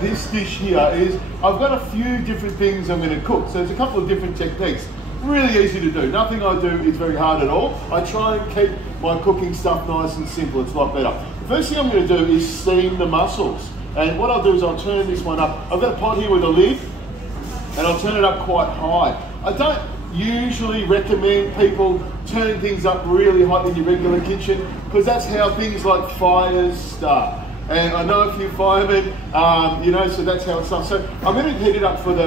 This dish here is, I've got a few different things I'm going to cook. So there's a couple of different techniques. Really easy to do. Nothing I do is very hard at all. I try and keep my cooking stuff nice and simple. It's a lot better. The first thing I'm going to do is steam the mussels. And what I'll do is I'll turn this one up. I've got a pot here with a lid, and I'll turn it up quite high. I don't usually recommend people turning things up really hot in your regular kitchen, because that's how things like fires start. And I know a few firemen, you know, so that's how it starts. So I'm going to heat it up for the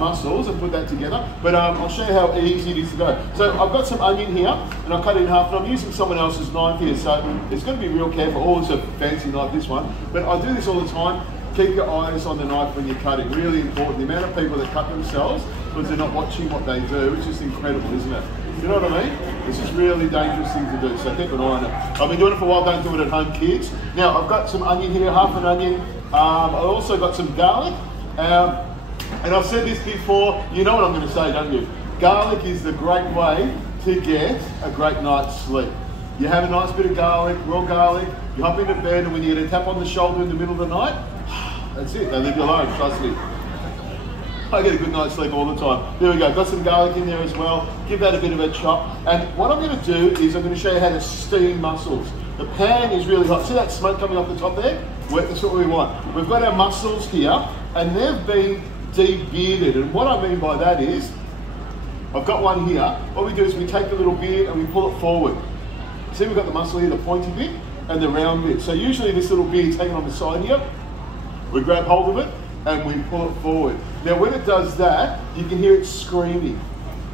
mussels and put that together, but I'll show you how easy it is to go. So I've got some onion here, and I'll cut it in half, and I'm using someone else's knife here, so it's going to be real careful. Oh, it's a fancy knife, this one. But I do this all the time. Keep your eyes on the knife when you're cutting. Really important. The amount of people that cut themselves because they're not watching what they do, it's just incredible, isn't it? You know what I mean? It's just really dangerous thing to do, so keep an eye on it. I've been doing it for a while, don't do it at home, kids. Now, I've got some onion here, half an onion. I've also got some garlic. And I've said this before, you know what I'm going to say, don't you? Garlic is the great way to get a great night's sleep. You have a nice bit of garlic, raw garlic, you hop into bed, and when you get a tap on the shoulder in the middle of the night, that's it, they leave you alone, trust me. I get a good night's sleep all the time. There we go, got some garlic in there as well. Give that a bit of a chop. And what I'm going to do is I'm going to show you how to steam mussels. The pan is really hot. See that smoke coming off the top there? That's what we want. We've got our mussels here, and they've been de-bearded. And what I mean by that is, I've got one here. What we do is we take the little beard and we pull it forward. See, we've got the mussel here, the pointy bit, and the round bit. So usually this little beard's hanging on the side here. We grab hold of it, and we pull it forward. Now when it does that, you can hear it screaming,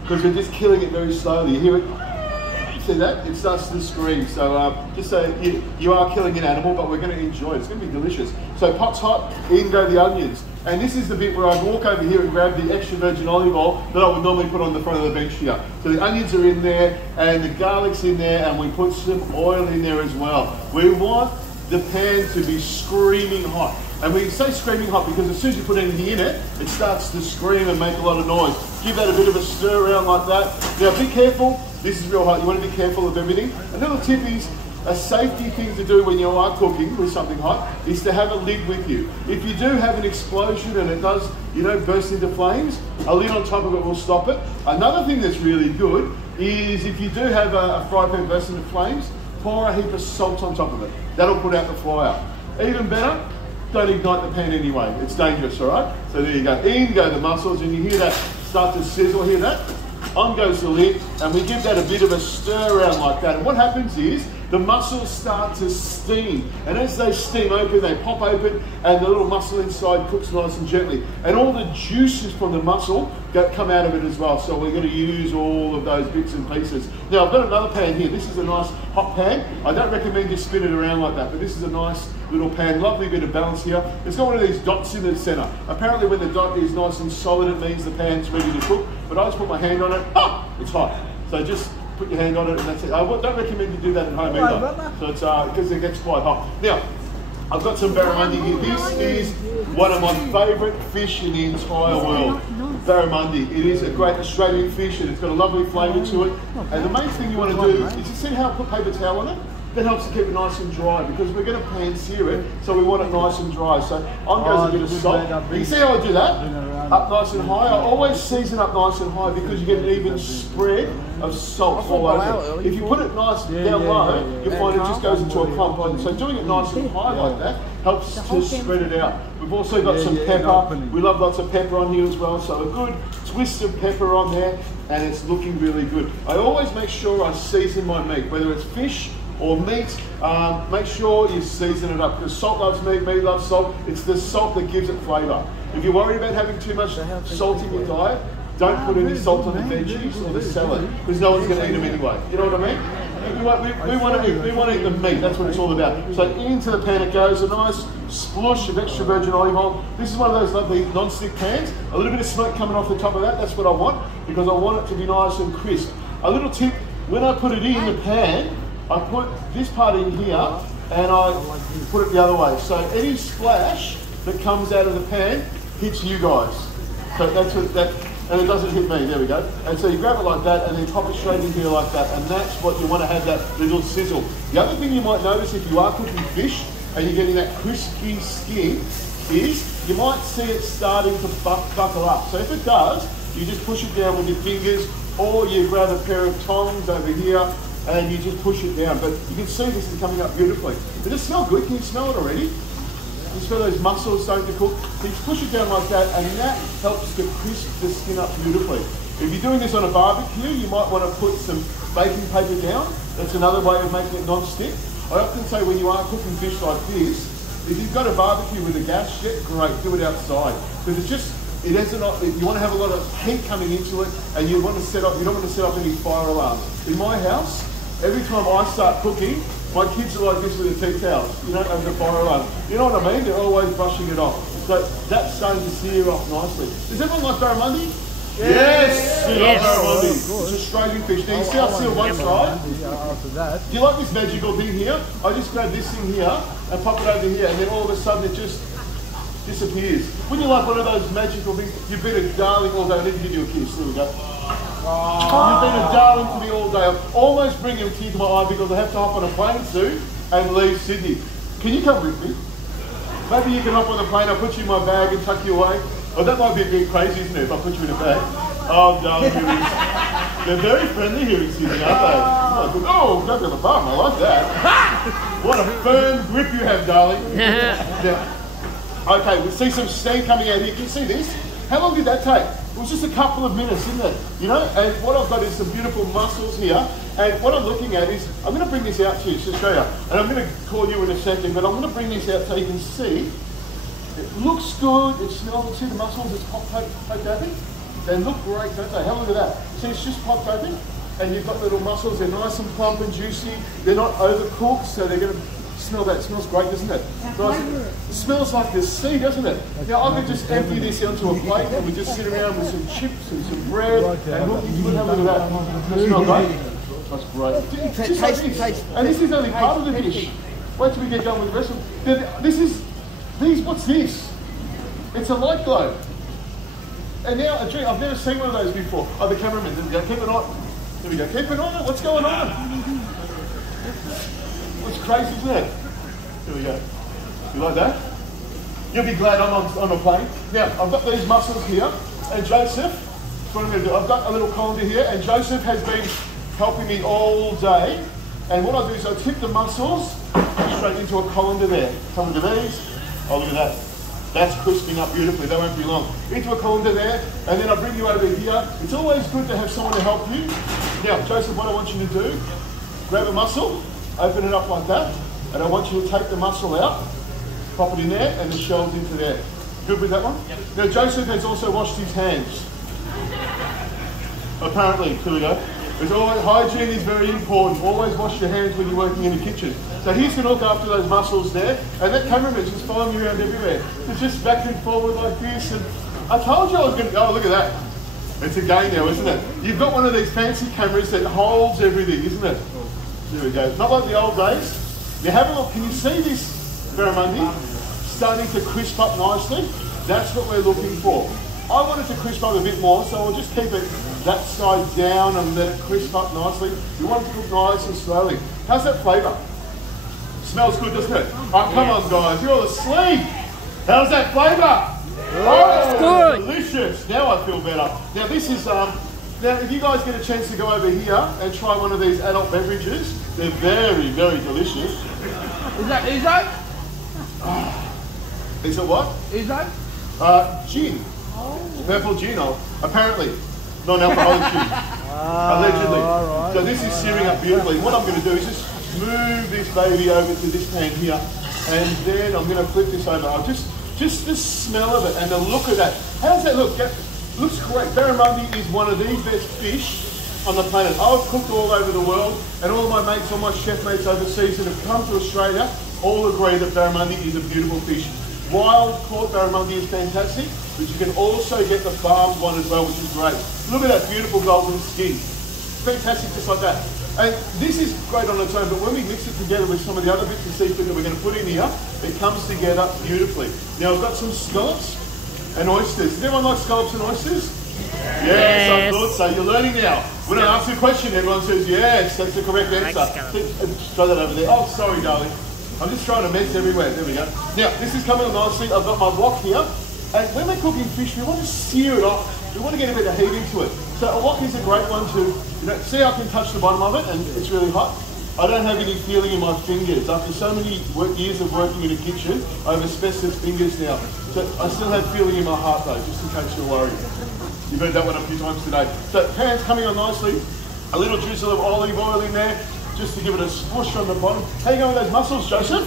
because we're just killing it very slowly. You hear it, see that? It starts to scream. So just so you are killing an animal, but we're going to enjoy it. It's going to be delicious. So pot's hot, in go the onions. And this is the bit where I walk over here and grab the extra virgin olive oil that I would normally put on the front of the bench here. So the onions are in there, and the garlic's in there, and we put some oil in there as well. We want the pan to be screaming hot. And we say screaming hot because as soon as you put anything in it, it starts to scream and make a lot of noise. Give that a bit of a stir around like that. Now be careful, this is real hot, you want to be careful of everything. A little tip is, a safety thing to do when you are cooking with something hot is to have a lid with you. If you do have an explosion and it does, you know, burst into flames, a lid on top of it will stop it. Another thing that's really good is if you do have a fry pan burst into flames, pour a heap of salt on top of it. That'll put out the fire. Even better, don't ignite the pan anyway. It's dangerous, all right? So there you go. In go the mussels, and you hear that start to sizzle. Hear that? On goes the lid, and we give that a bit of a stir around like that. And what happens is the mussels start to steam, and as they steam open, they pop open, and the little mussel inside cooks nice and gently. And all the juices from the mussel come out of it as well. So we're going to use all of those bits and pieces. Now I've got another pan here. This is a nice hot pan. I don't recommend you spin it around like that, but this is a nice little pan, lovely bit of balance here. It's got one of these dots in the center. Apparently when the dot is nice and solid, it means the pan's ready to cook, but I just put my hand on it, it's hot. So just put your hand on it and that's it. I don't recommend you do that at home either. So it's because it gets quite hot. Now, I've got some barramundi here. This is one of my favourite fish in the entire world. Barramundi. It is a great Australian fish and it's got a lovely flavour to it. And the main thing you want to do is you see how I put paper towel on it? That helps to keep it nice and dry because we're going to pan sear it, so we want it nice and dry. So on goes a bit of salt. You see how I do that? Up nice and high. I always season up nice and high because you get an even spread of salt all over. If you put it nice down low, you'll find it just goes into a clump. So doing it nice and high like that helps to spread it out. We've also got some pepper. We love lots of pepper on here as well. So a good twist of pepper on there, and it's looking really good. I always make sure I season my meat, whether it's fish or meat, make sure you season it up because salt loves meat loves salt. It's the salt that gives it flavour. If you're worried about having too much salt in your diet, don't put any salt on the veggies or the salad because no one's going to eat them anyway. You know what I mean? We want to eat the meat. That's what it's all about. So into the pan it goes. A nice splosh of extra virgin olive oil. This is one of those lovely non-stick pans. A little bit of smoke coming off the top of that. That's what I want because I want it to be nice and crisp. A little tip: when I put it in the pan, I put this part in here and I put it the other way. So any splash that comes out of the pan hits you guys. So that's what that, and it doesn't hit me, there we go. And so you grab it like that and then pop it straight in here like that, and that's what you want to have, that little sizzle. The other thing you might notice if you are cooking fish and you're getting that crispy skin, is you might see it starting to buckle up. So if it does, you just push it down with your fingers, or you grab a pair of tongs over here and you just push it down. But you can see this is coming up beautifully. Does it smell good? Can you smell it already? You smell those mussels starting to cook. So you push it down like that, and that helps to crisp the skin up beautifully. If you're doing this on a barbecue, you might want to put some baking paper down. That's another way of making it non-stick. I often say when you are cooking fish like this, if you've got a barbecue with a gas jet, great, do it outside. Because it's just, you want to have a lot of heat coming into it, and you don't want to set up any fire alarms. In my house, every time I start cooking, my kids are like this with the tea towels, over the fire alarm. You know what I mean? They're always brushing it off. So that's starting to sear off nicely. Does everyone like barramundi? Yes! Barramundi. It's Australian fish. Now you see I seal one side? Do you like this magical thing here? I just grab this thing here and pop it over here, and then all of a sudden it just disappears. Wouldn't you like one of those magical things? You've been a darling all day. I need to give you a kiss. There we go. You've been a darling to me all day. I'm almost bringing a tear to my eye because I have to hop on a plane soon and leave Sydney. Can you come with me? Maybe you can hop on the plane, I'll put you in my bag and tuck you away. Oh, that might be a bit crazy, isn't it, if I put you in a bag? Oh, darling, they're very friendly here in Sydney, aren't they? Oh, go to the bum, I like that. What a firm grip you have, darling. Now, okay, we see some steam coming out here. Can you see this? How long did that take? It was just a couple of minutes, isn't it? And what I've got is some beautiful mussels here. And what I'm looking at is, I'm going to bring this out to you, to show you. And I'm going to call you in a second, but I'm going to bring this out so you can see. It looks good, it smells, see the mussels, it's poked open. They look great, don't they? Have a look at that. See, it's just popped open, and you've got little mussels, they're nice and plump and juicy. They're not overcooked, so they're going to smell that. It smells great, doesn't it? Nice. It smells like the sea, doesn't it? Now I could just empty this onto a plate and we just sit around with some chips and some bread and look into it. Have a look at that. Does it smell great? That's great. Just like this. And this is only part of the dish. Wait till we get done with the rest of it. What's this? It's a light globe. And now, I've never seen one of those before. Oh, the cameraman, there we go, keep an eye. There we go, keep an eye. What's going on? It's crazy, isn't it? Here we go. You like that? You'll be glad I'm on a plane. Now, I've got these mussels here, and Joseph, that's what I'm going to do. I've got a little colander here, and Joseph has been helping me all day. And what I do is I tip the mussels straight into a colander there. Come into these. Oh, look at that. That's crisping up beautifully. They won't be long. Into a colander there, and then I bring you over here. It's always good to have someone to help you. Now, Joseph, what I want you to do, grab a mussel, open it up like that, and I want you to take the mussel out, pop it in there, and the shells into there. Good with that one? Yep. Now, Joseph has also washed his hands. Apparently, here we go. There's always, hygiene is very important. Always wash your hands when you're working in the kitchen. So he's going to look after those mussels there, and that cameraman's just following me around everywhere. It's just back and forward like this, and I told you I was going to, oh, look at that. It's a game now, isn't it? You've got one of these fancy cameras that holds everything, isn't it? There we go. Not like the old days. Now have a look. Can you see this barramundi starting to crisp up nicely? That's what we're looking for. I want it to crisp up a bit more, so I'll just keep it that side down and let it crisp up nicely. You want it to cook nice and slowly. How's that flavour? Smells good, doesn't it? Oh, come on, guys. You're all asleep. How's that flavour? Oh, good. Delicious. Now I feel better. Now this is, now if you guys get a chance to go over here and try one of these adult beverages, they're very, very delicious. Is that Uzo? Is it what? Uzo? Gin. Purple gin, apparently. Non-alcoholic gin. Allegedly. Right. So this is searing up beautifully. What I'm going to do is just move this baby over to this pan here, and then I'm going to flip this over. I'll just the smell of it and the look of that. How does that look? That looks great. Barramundi is one of the best fish on the planet. I've cooked all over the world, and all my mates, all my chef mates overseas that have come to Australia, all agree that barramundi is a beautiful fish. Wild caught barramundi is fantastic, but you can also get the farmed one as well, which is great. Look at that beautiful golden skin. Fantastic, just like that. And this is great on its own, but when we mix it together with some of the other bits of seafood that we're going to put in here, it comes together beautifully. Now I've got some scallops and oysters. Does everyone like scallops and oysters? Yes, I thought so. You're learning now. When I ask you a question, everyone says yes, that's the correct answer. Throw that over there. Oh, sorry, darling. I'm just trying to mess everywhere. There we go. Now, this is coming on nicely. I've got my wok here. And when we're cooking fish, we want to sear it off. We want to get a bit of heat into it. So a wok is a great one to, see I can touch the bottom of it and it's really hot. I don't have any feeling in my fingers. After so many years of working in a kitchen, I have asbestos fingers now. So I still have feeling in my heart though, just in case you're worried. You've heard that one a few times today. So pan's coming on nicely. A little drizzle of olive oil in there, just to give it a swoosh on the bottom. How you going with those mussels, Joseph?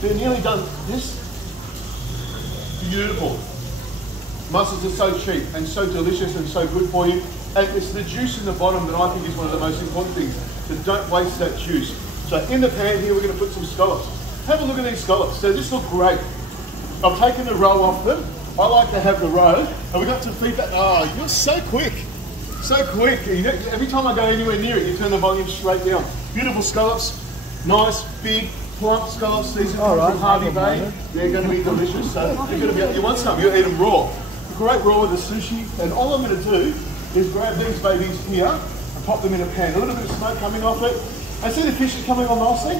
They're nearly done. This, beautiful. Mussels are so cheap and so delicious and so good for you. And it's the juice in the bottom that I think is one of the most important things. So don't waste that juice. So in the pan here, we're going to put some scallops. Have a look at these scallops. So this look great. I've taken the roe off them. I like to have the roe. And we got some feedback. Oh, you're so quick. So quick. You know, every time I go anywhere near it, you turn the volume straight down. Beautiful scallops. Nice, big, plump scallops. These are from Harvey Bay. They're going to be delicious. So you're going to be, you want some, you eat them raw. Great raw with the sushi. And all I'm going to do is grab these babies here and pop them in a pan. A little bit of smoke coming off it. I see the fish is coming on nicely.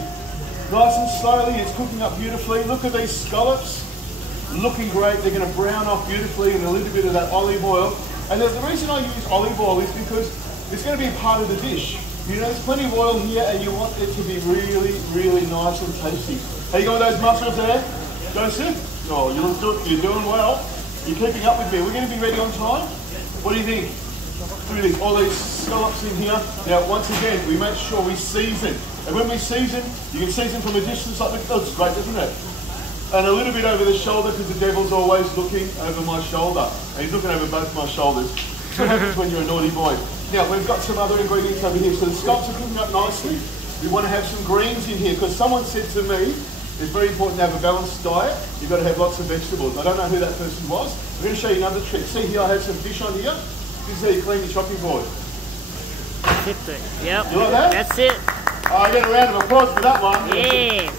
Nice and slowly, it's cooking up beautifully. Look at these scallops. Looking great. They're going to brown off beautifully in a little bit of that olive oil. And the reason I use olive oil is because it's going to be part of the dish. You know, there's plenty of oil here and you want it to be really, really nice and tasty. How you going with those mussels there, Joseph? Oh, you're doing well. You're keeping up with me. We're going to be ready on time. What do you think? All these scallops in here. Now, once again, we make sure we season. And when we season, you can season from a distance like this. Oh, it's great, isn't it? And a little bit over the shoulder because the devil's always looking over my shoulder. And he's looking over both my shoulders. What happens when you're a naughty boy? Now, we've got some other ingredients over here. So the scallops are cooking up nicely. We want to have some greens in here because someone said to me, it's very important to have a balanced diet. You've got to have lots of vegetables. I don't know who that person was. I'm going to show you another trick. See here, I have some fish on here. This is how you clean your chopping board. That's it. Yep. You like that? That's it. Oh, I get a round of applause for that one. Yes.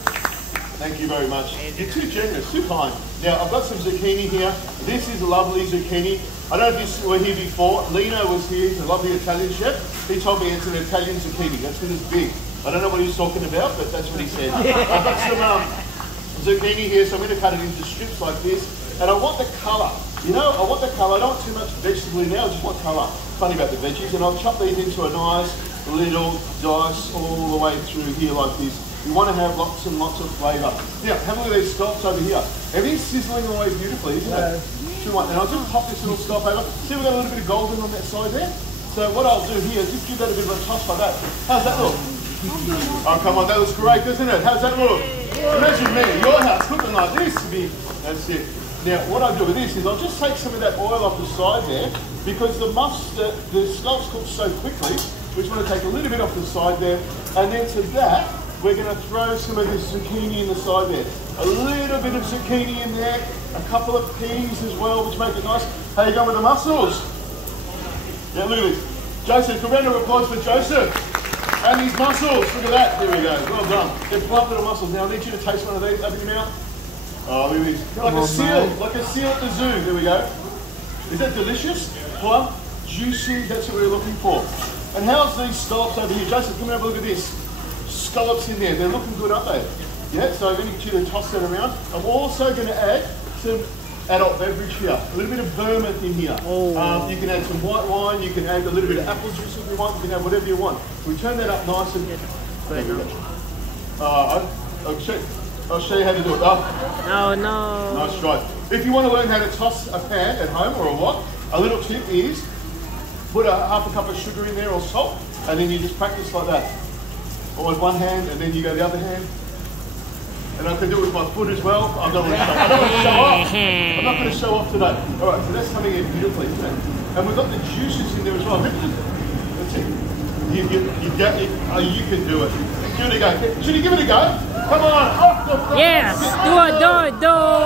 Thank you very much. You're too generous, too kind. Now, I've got some zucchini here. This is lovely zucchini. I don't know if you were here before. Lino was here. He's a lovely Italian chef. He told me it's an Italian zucchini. That's because it's big. I don't know what he was talking about, but that's what he said. I've got some zucchini here, so I'm going to cut it into strips like this. And I want the colour. You know, I want the colour. I don't want too much vegetable in there. I just want colour. Funny about the veggies. And I'll chop these into a nice little dice all the way through here like this. We want to have lots and lots of flavour. Now, have a look at these scallops over here. Everything's sizzling away beautifully, isn't it? Too much. And I'll just pop this little scallop over. See, we've got a little bit of golden on that side there. So what I'll do here is just give that a bit of a toss like that. How's that look? Oh, come on, that looks great, doesn't it? How's that look? Imagine me at your house cooking like this. That's it. Now, what I do with this is I'll just take some of that oil off the side there because the scallops cook so quickly. We just want to take a little bit off the side there. And then to that, we're going to throw some of this zucchini in the side there. A little bit of zucchini in there, a couple of peas as well, which make it nice. How you going with the mussels? Yeah, look at this. Joseph, a round of applause for Joseph. And these mussels, look at that. There we go, well done. They're plump little mussels. Now I need you to taste one of these. Open your mouth. Oh, look at this. Like a seal at the zoo. There we go. Is that delicious? Plump, juicy, that's what we're looking for. And how's these scallops over here? Joseph, come and have a look at this. Scallops in there. They're looking good, aren't they? Yeah, so I'm going to get you to toss that around. I'm also going to add some adult beverage here. A little bit of vermouth in here. Oh. You can add some white wine. You can add a little bit of apple juice if you want. You can add whatever you want. We turn that up nice and... I'll show you how to do it. Oh, no. Nice try. If you want to learn how to toss a pan at home or a wok, a little tip is put half a cup of sugar in there or salt, and then you just practice like that. Or with one hand, and then you go the other hand. And I can do it with my foot as well. I don't want to show off. I'm not going to show off today. All right, so that's coming in beautifully, isn't it? And we've got the juices in there as well. Let's see. You can do it. Give it a go. Should you give it a go? Come on. Yes. Do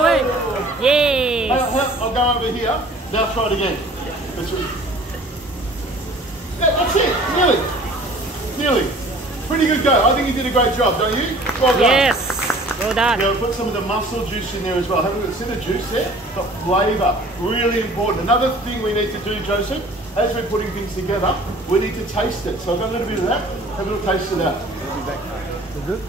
it. Yes. I'll go over here. Now try it again. That's it. Nearly. Pretty good go. I think you did a great job, don't you? Well done. Yes. Well done. Now put some of the mussel juice in there as well. Have a look. See the juice there? Got flavour. Really important. Another thing we need to do, Joseph, as we're putting things together, we need to taste it. So I've got a little bit of that. Have a little taste of that. Is it?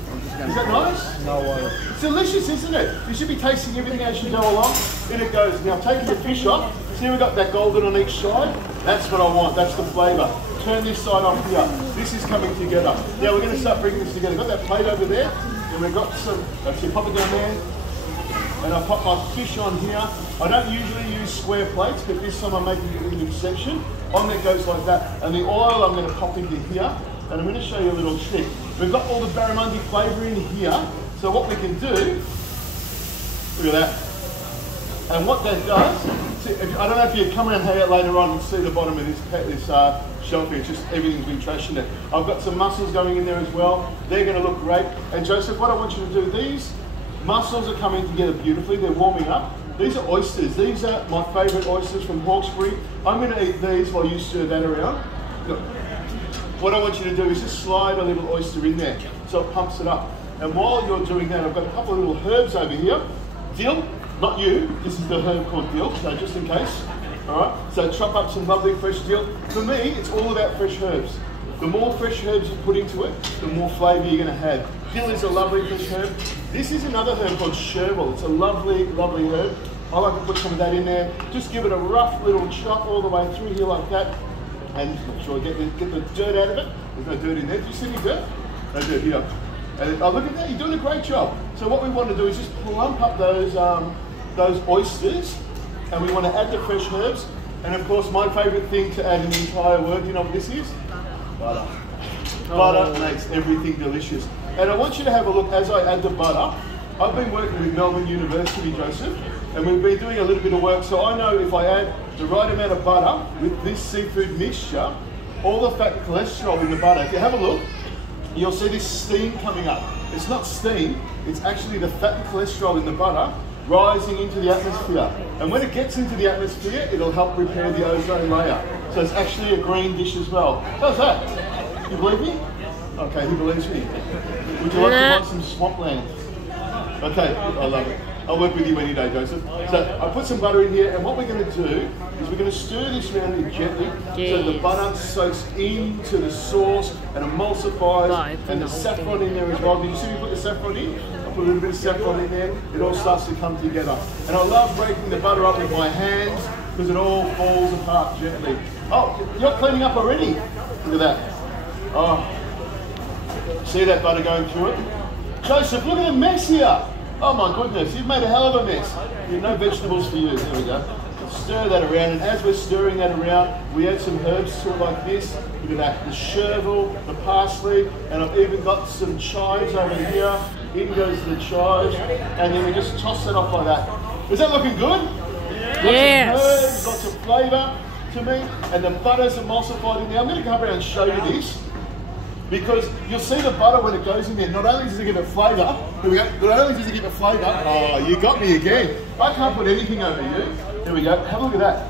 Is that nice? No worries. It's delicious, isn't it? You should be tasting everything as you go along. In it goes. Now, taking the fish off. See, we've got that golden on each side. That's what I want. That's the flavour. Turn this side off here. This is coming together. Now, we're going to start bringing this together. Got that plate over there. And we've got some. That's it. Pop it down there. And I pop my fish on here. I don't usually use square plates, but this time I'm making it into a section. On there goes like that. And the oil I'm going to pop into here. And I'm going to show you a little trick. We've got all the barramundi flavour in here. So what we can do, look at that. And what that does, see, I don't know if you come around here later on and see the bottom of this shelf here. It's just everything's been trashed in there. I've got some mussels going in there as well. They're going to look great. And Joseph, what I want you to do, these mussels are coming together beautifully. They're warming up. These are oysters. These are my favourite oysters from Hawkesbury. I'm going to eat these while you stir that around. Look. What I want you to do is just slide a little oyster in there so it pumps it up. And while you're doing that, I've got a couple of little herbs over here. Dill, not you. This is the herb called dill, so just in case. All right. So chop up some lovely fresh dill. For me, it's all about fresh herbs. The more fresh herbs you put into it, the more flavour you're going to have. Dill is a lovely fresh herb. This is another herb called chervil. It's a lovely, lovely herb. I like to put some of that in there. Just give it a rough little chop all the way through here like that. And make sure I get the dirt out of it. There's no dirt in there. Do you see any dirt? No dirt here. And look at that, you're doing a great job. So what we want to do is just plump up those oysters, and we want to add the fresh herbs. And of course, my favourite thing to add in the entire word, you know what this is? Butter. Butter makes everything delicious. And I want you to have a look as I add the butter. I've been working with Melbourne University, Joseph, and we've been doing a little bit of work. So I know if I add the right amount of butter with this seafood mixture, all the fat and cholesterol in the butter, if you have a look, you'll see this steam coming up. It's not steam, it's actually the fat and cholesterol in the butter rising into the atmosphere. And when it gets into the atmosphere, it'll help repair the ozone layer. So it's actually a green dish as well. How's that? You believe me? Okay, he believes me. Would you like to want some swampland? Okay, I love it. I'll work with you any day, Joseph. So I put some butter in here, and what we're going to do is we're going to stir this around in gently so the butter soaks into the sauce and emulsifies, and the saffron in there as well. Did you see me put the saffron in? I put a little bit of saffron in there. It all starts to come together. And I love breaking the butter up with my hands because it all falls apart gently. Oh, you're cleaning up already. Look at that. Oh, see that butter going through it? Joseph, look at the mess here. Oh my goodness, you've made a hell of a mess. No vegetables for you. There we go. Stir that around, and as we're stirring that around, we add some herbs to it like this. Look at that, the chervil, the parsley, and I've even got some chives over here. In goes the chives, and then we just toss it off like that. Is that looking good? Yes. Lots of herbs, lots of flavour to me, and the butter's emulsified in there. I'm going to come around and show you this, because you'll see the butter when it goes in there. Not only does it give it flavour, oh, you got me again. I can't put anything over you. There we go. Have a look at that.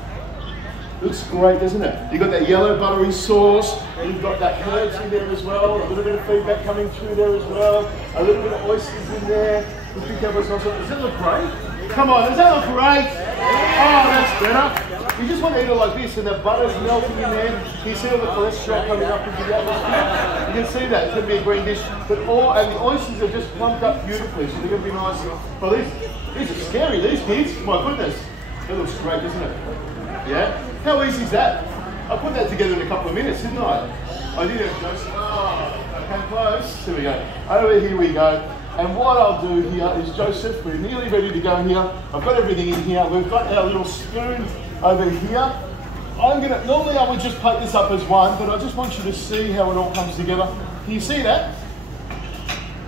Looks great, doesn't it? You've got that yellow buttery sauce. You've got that herbs in there as well. A little bit of feedback coming through there as well. A little bit of oysters in there. Does that look great? Come on, does that look great? Oh, that's better. You just want to eat it like this, and the butter's melting in there. You see all the cholesterol coming up into the atmosphere? You can see that. It's going to be a green dish. But and the oysters are just plumped up beautifully, so they're going to be nice. Well, these are scary, these kids. My goodness. That looks great, doesn't it? Yeah? How easy is that? I put that together in a couple of minutes, didn't I? I did it, Joseph. Oh, I came close. Here we go. Over here we go. And what I'll do here is, Joseph, we're nearly ready to go here. I've got everything in here. We've got our little spoon over here. Normally I would just plate this up as one, but I just want you to see how it all comes together. Can you see that?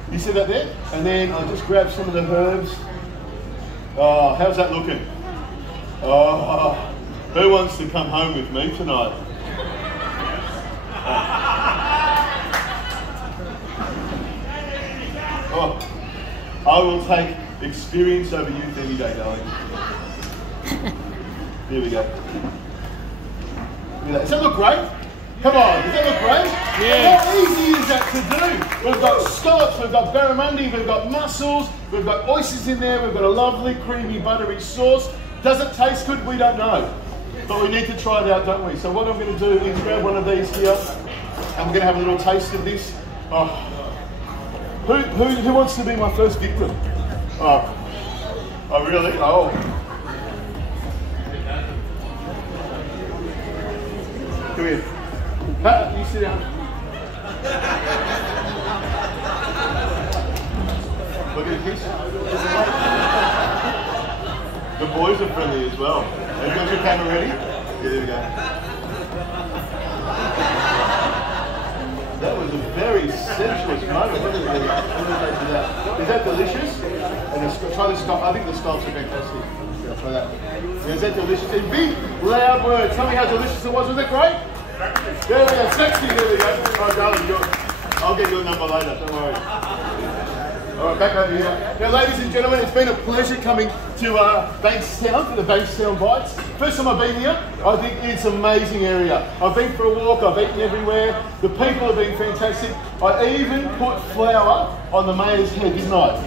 You see that there? And then I'll just grab some of the herbs. Oh, how's that looking? Oh, who wants to come home with me tonight? Oh, I will take experience over youth any day, darling. Here we go. Does that look great? Come on, does that look great? Yeah. How easy is that to do? We've got scallops, we've got barramundi, we've got mussels, we've got oysters in there, we've got a lovely creamy buttery sauce. Does it taste good? We don't know. But we need to try it out, don't we? So what I'm going to do is grab one of these here, and we're going to have a little taste of this. Oh, Who wants to be my first victim? Oh really? Oh. Come here. You sit down. Look at this. The boys are friendly as well. Have you got your camera ready? Yeah, there we go. That was a very sensuous moment. What did they do that? Is that delicious? And try the scallops. I think the scallops are fantastic. Yeah, try that. Yeah, is that delicious? In big, loud words. Tell me how delicious it was. Was it great? There we go. Sexy. There we go. Oh, darling, I'll get your number later. Don't worry. All right, back over here. Now, ladies and gentlemen, it's been a pleasure coming to Bankstown for the Bankstown Bites. First time I've been here, I think it's an amazing area. I've been for a walk, I've eaten everywhere. The people have been fantastic. I even put flour on the mayor's head, didn't I?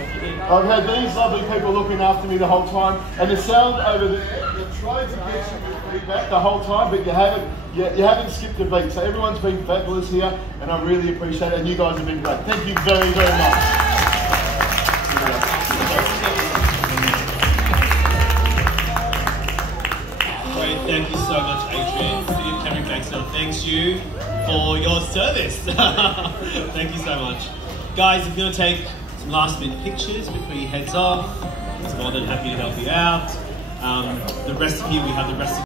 I've had these lovely people looking after me the whole time. And the sound over there, they've tried to get you with feedback the whole time, but you haven't skipped a beat. So everyone's been fabulous here, and I really appreciate it. And you guys have been great. Thank you very, very much. Great, thank you so much, Adrian. City of Cameron Bankstown thanks you for your service. Thank you so much. Guys, if you want to take some last minute pictures before you heads off, it's more than happy to help you out. The recipe, we have the recipe.